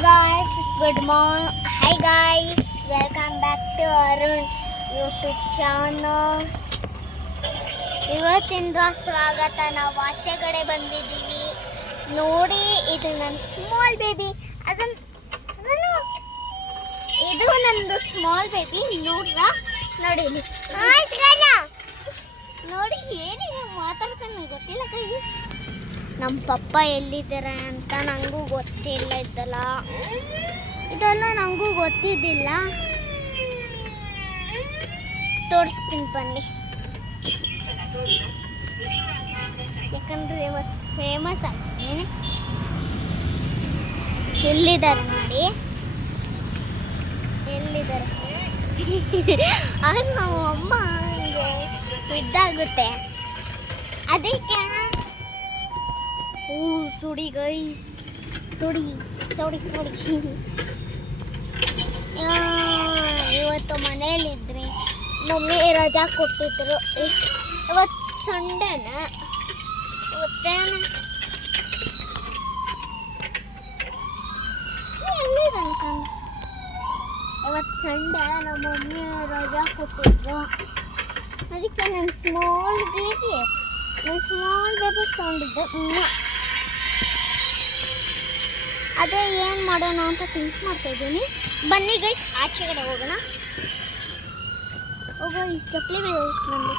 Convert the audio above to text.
Hi guys, welcome back to Arun YouTube channel. ಇವತ್ತಿಂದ ಸ್ವಾಗತ. ನಾವು ಆಚೆ ಕಡೆ ಬಂದಿದ್ದೀವಿ ನೋಡಿ. ಇದು ನನ್ನ ಸ್ಮಾಲ್ ಬೇಬಿ ಇದು ನಂದು ಸ್ಮಾಲ್ ಬೇಬಿ ನೋಡ್ರಾ. ನೋಡಿ ನೋಡಿ ಏನಿದೆ ಮಾತಾಡ್ಕೊಂಡು ಗೊತ್ತಿಲ್ಲ ಕೈ. ನಮ್ಮ ಪಪ್ಪ ಎಲ್ಲಿದ್ದಾರೆ ಅಂತ ನನಗೂ ಗೊತ್ತಿಲ್ಲ. ಇದೆಲ್ಲ ನನಗೂ ಗೊತ್ತಿದ್ದಿಲ್ಲ. ತೋರಿಸ್ತೀನಿ ಬನ್ನಿ, ಯಾಕಂದ್ರೆ ಇವತ್ತು ಫೇಮಸ್ ಆಗಿದೆ. ಎಲ್ಲಿದ್ದಾರೆ ನೋಡಿ, ಎಲ್ಲಿದ್ದಾರೆ ನಮ್ಮ ಅಮ್ಮ ಹಂಗೆ ಇದ್ದಾಗುತ್ತೆ ಅದಕ್ಕೆ. ಸುಡಿ ಗೈಸ್, ಸುಡಿ. ಇವತ್ತು ಮನೇಲಿದ್ರಿ, ಮಮ್ಮಿ ರಜಾ ಕೊಟ್ಟಿದ್ರು. ಇವತ್ತು ಸಂಡೇನ, ಇವತ್ತೇನು ಎಲ್ಲಿದೆ ಅನ್ಕೊಂಡು. ಇವತ್ತು ಸಂಡೇ, ನಮ್ಮ ಮಮ್ಮಿ ರಜಾ ಕೊಟ್ಟಿದ್ರು. ಅದಕ್ಕೆ ನನ್ನ ಸ್ಮಾಲ್ ಬೇಬಿ ತಗೊಂಡಿದ್ದೆ. ಅದೇ ಏನು ಮಾಡೋಣ ಅಂತ ಥಿಂಕ್ ಮಾಡ್ತಾ ಇದ್ದೀನಿ. ಬನ್ನಿ ಗೈಸ್, ಆಚೆ ಕಡೆ ಹೋಗೋಣ. ಹೋಗೋ ಈ ಸ್ಟೆಪ್ಲಿ ನಂದು